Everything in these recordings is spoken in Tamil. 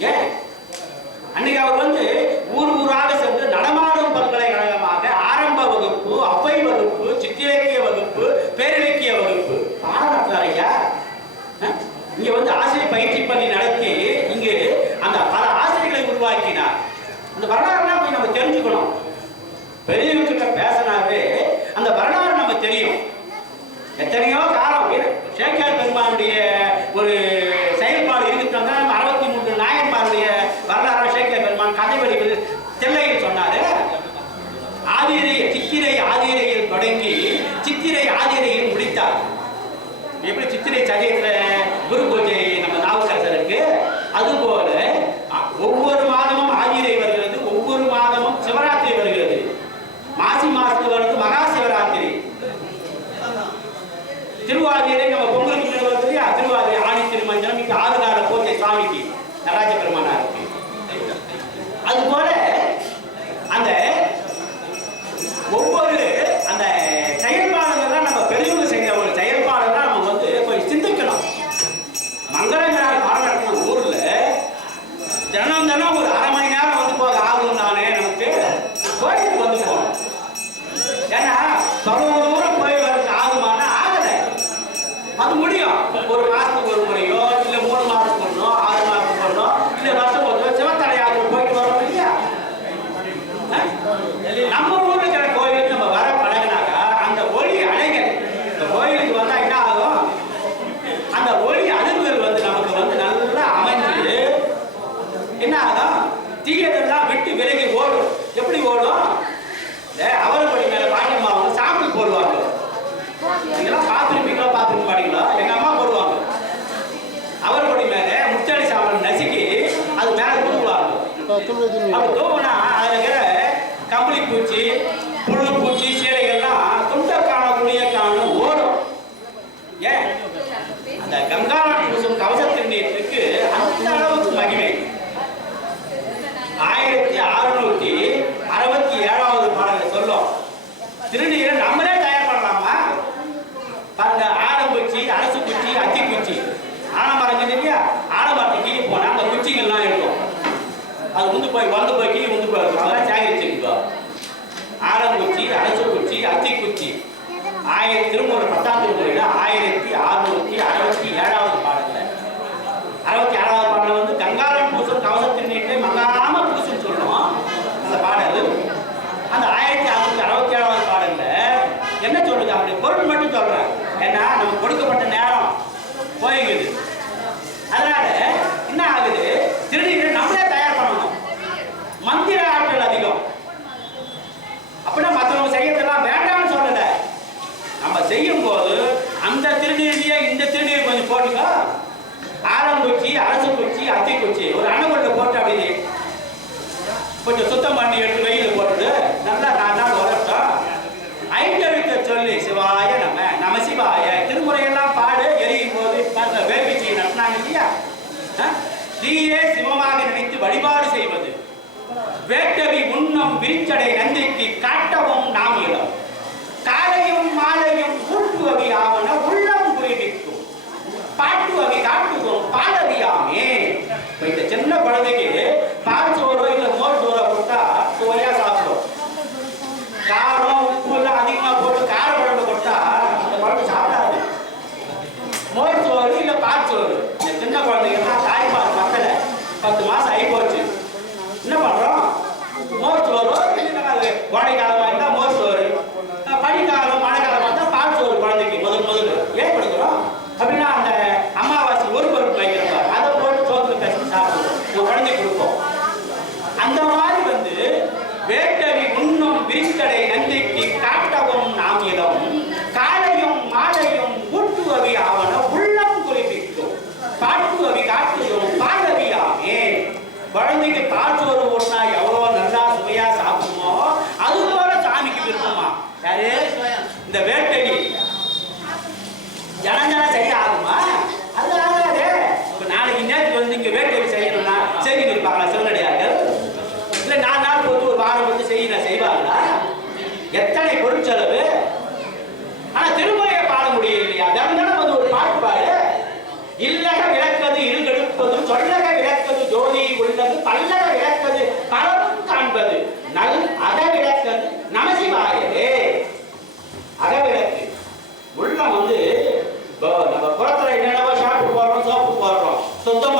ஏன் விரிச்சடை நந்திக்கு காட்டவும் நாம் இடம். காலையும் மாலையும் கூட்டுவவி ஆவன குழந்தைக்கு காற்று வரும் ஒன்றா സ്വന്തം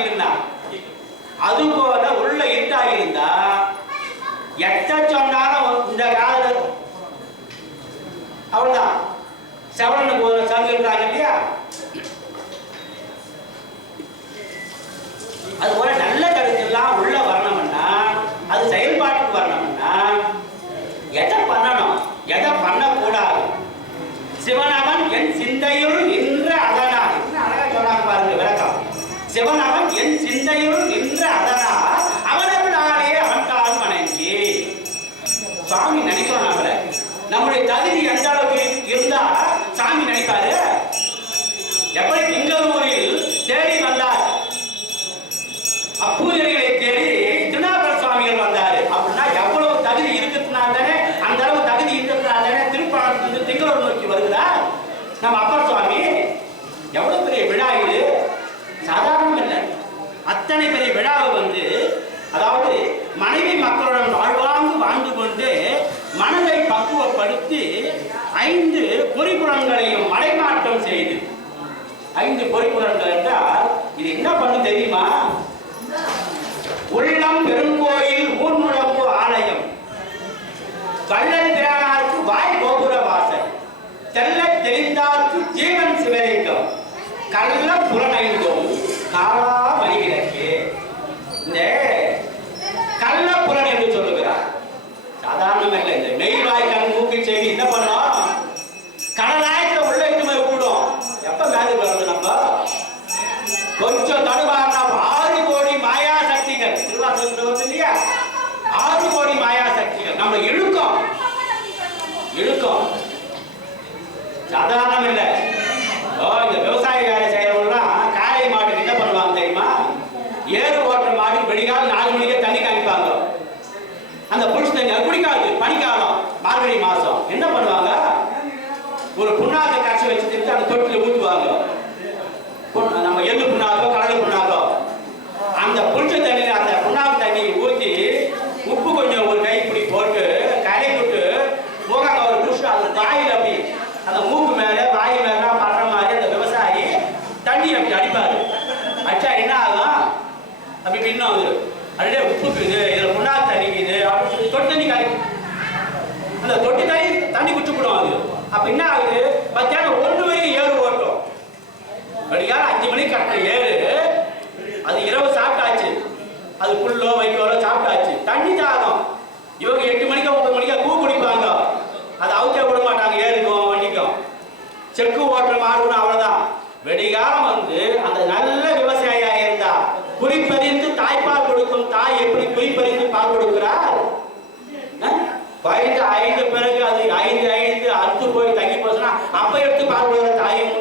இருந்தா? அது போல உள்ள இருட்டா இருந்தா எட்ட சொன்னாலும் இந்த கால அவ்வளவுதான். செவனுக்கு ஒரு சங்கு இல்லையா? அது போல நல்ல கருத்து எல்லாம் உள்ள வரணும்னா அது செயல்பாட்டுக்கு வரணும்னா எதை பண்ணணும்? எதை பண்ணக்கூடாது? சிவனவன் என் சிந்தையுள் நின்ற என்று அழகா சொன்னாங்க பாருங்க விளக்கம். சிவனவன் அப்பூஜனைகளை தேடி திருநாகர சுவாமிகள் வந்தாரு. அப்படின்னா எவ்வளவு தகுதி இருக்கிறதுனால தானே அந்த அளவு தகுதி இருக்கிறதுனால தானே திருப்பணத்திலிருந்து திங்களூர் நோக்கி வருகிறார் நம்ம அப்பர் சுவாமி எவ்வளவு பெரிய விழா இது? சாதாரணம் இல்லை. அத்தனை பெரிய விழாவை வந்து அதாவது மனைவி மக்களுடன் வாழ்வாங்கு வாழ்ந்து கொண்டு மனதை பக்குவப்படுத்தி ஐந்து பொறிபுறங்களையும் மலைமாற்றம் செய்து. ஐந்து பொறிப்புறங்கள் என்றால் இது என்ன பண்ணு தெரியுமா? உள்ளம் பெருங்கோயில் ஊர்முழம்பு ஆலயம். கள்ளன் பிரானாருக்கு வாய் கோபுர வாசல். தெல்ல தெரிந்தார்க்கு ஜீவன் சிவலிங்கம். கள்ள புலனைந்தோம். காலா கொடுக்கும் தாய் எப்படி பொய் பறித்து பால் கொடுக்கிறார் வயது ஐந்து பிறகு அது ஐந்து ஐந்து அறுத்து போய் தங்கி போச்சுன்னா அப்ப எடுத்து பால் கொடுக்கிற தாயும்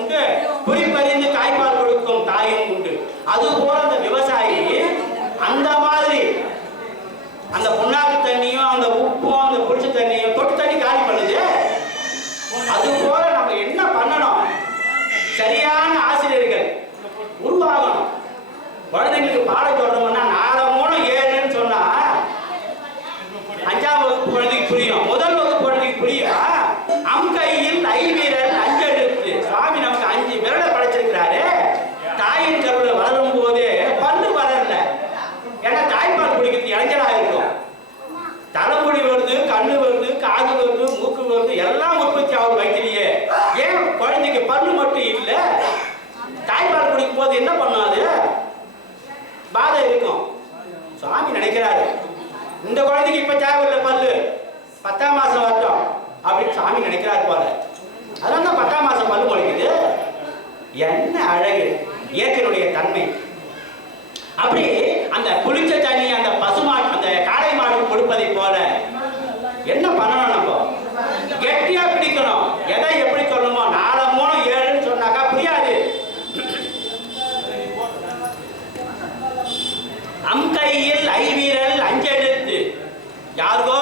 ಯಾರಿಗೋ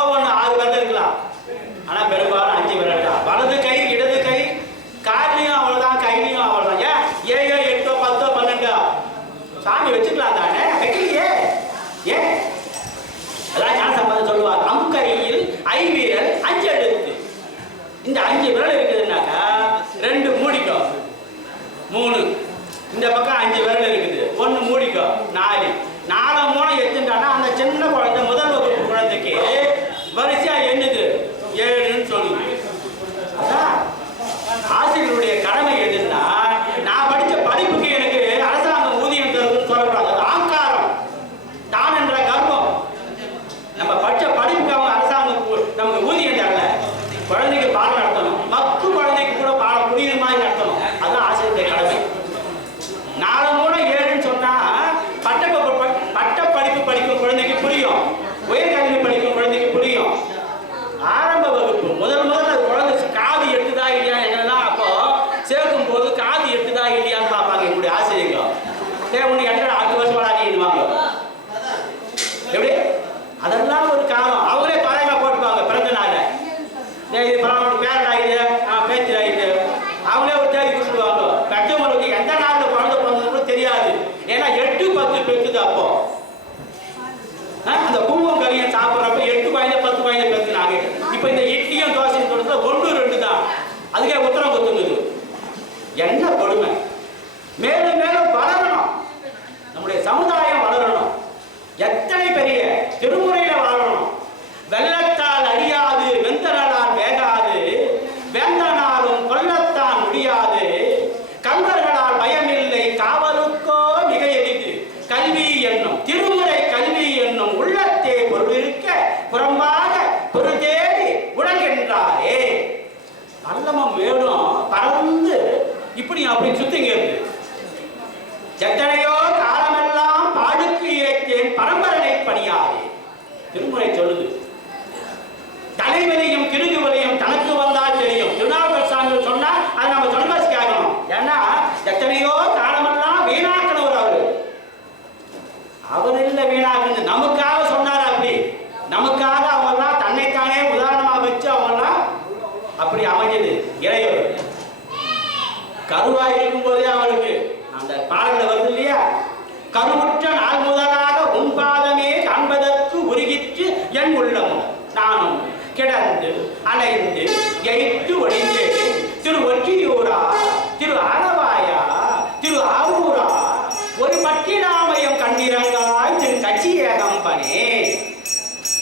ನನಗೋ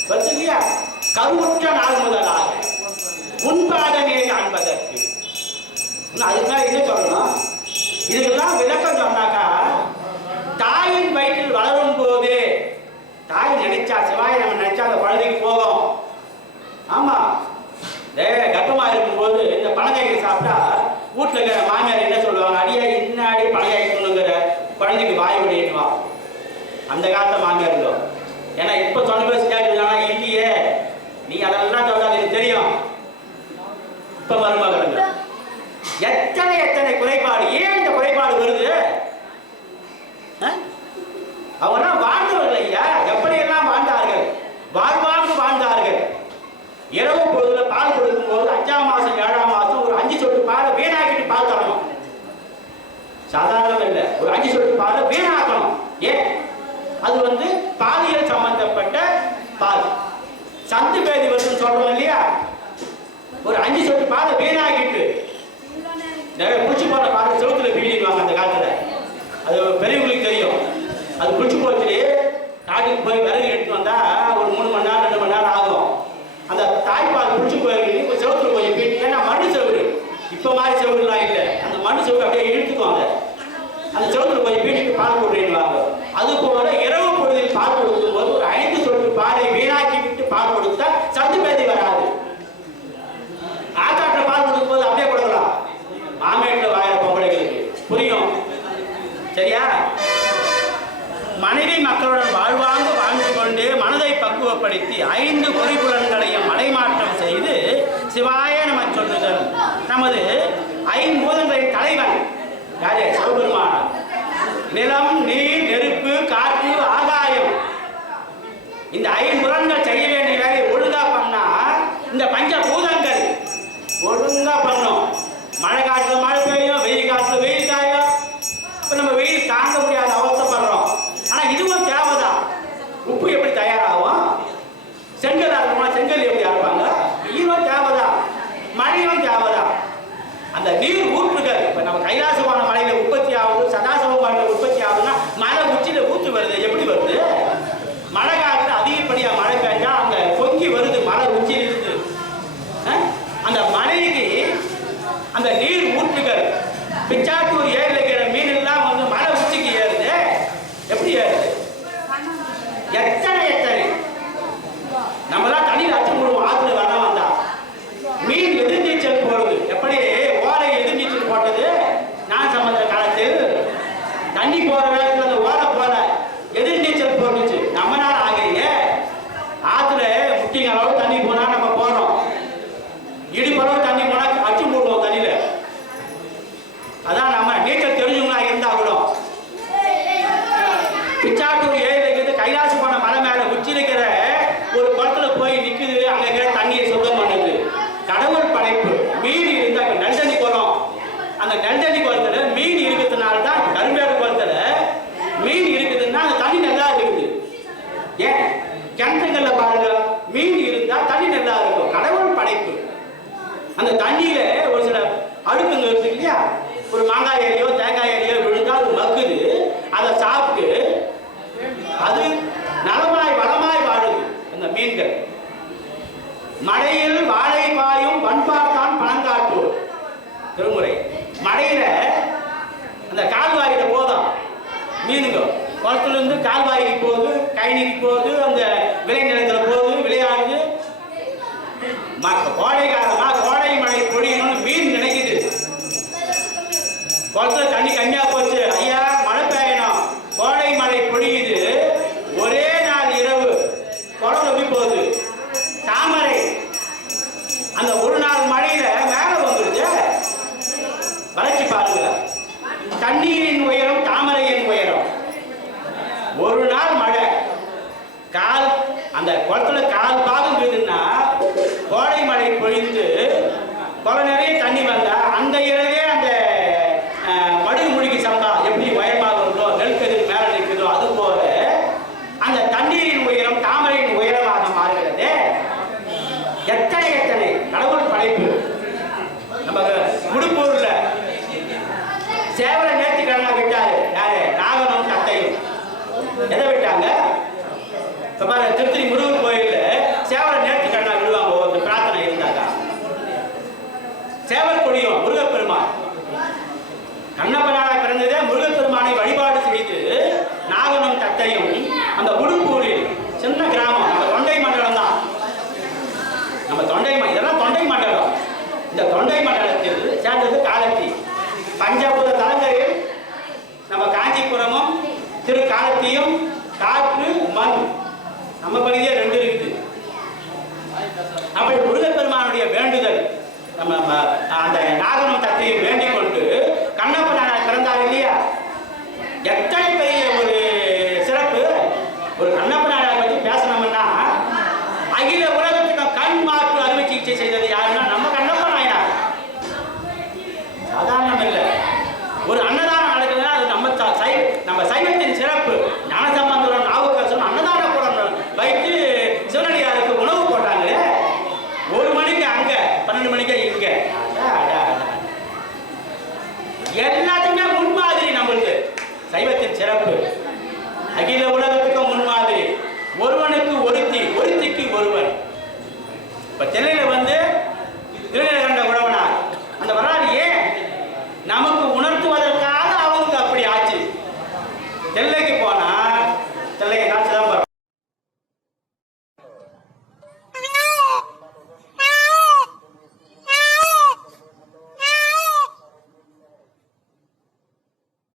வருது இல்லையா கருவுற்ற நாள் முதலாக. உண்பாடனே காண்பதற்கு. அதுக்காக என்ன சொல்லணும்? இதுக்கெல்லாம் விளக்கம் சொன்னாக்கா தாயின் வயிற்றில் வளரும் போது தாய் நினைச்சா சிவாய் நம்ம நினைச்சா அந்த குழந்தைக்கு போகும். ஆமா. ஏ கட்டமா இருக்கும்போது இந்த பழங்காய்க்கு சாப்பிட்டா வீட்டுல இருக்கிற மாமியார் என்ன சொல்லுவாங்க? அடியா இன்னாடி பழங்காய் சொல்லுங்கிற குழந்தைக்கு வாய் விடையினுவா அந்த காலத்தை மாமியார் ஏன்னா இப்ப தொண்டு அவனா வாழ்ந்தவர்கள் ஐயா. எப்படியெல்லாம் வாழ்ந்தார்கள்? வாழ்வாங்கு வாழ்ந்தார்கள். இரவு பொழுதுல பால் கொடுக்கும் போது அஞ்சாம் மாசம் ஏழாம் மாசம் ஒரு அஞ்சு சொட்டு பாலை வீணாக்கிட்டு பால் தரணும். சாதாரணம் இல்லை. ஒரு அஞ்சு சொட்டு பாலை வீணாக்கணும். ஏன்? அது வந்து பாலியல் சம்பந்தப்பட்ட பால். சந்து பேதி வருதுன்னு சொல்றோம் இல்லையா? ஒரு அஞ்சு சொட்டு பாலை வீணாக்கிட்டு. பானையை வீட்டுக்கு பால் கொடுறேன்வாங்க அது போல இரவு பொழுதில் பால் கொடுக்கும் போது ஒரு ஐந்து சொட்டு பாலை வீணாக்கி விட்டு பால் கொடுத்தால் carga Ani அந்த குளத்துல கால் பாகம் போயிடுதுன்னா கோடை மழை பொழிந்து பல நேரம்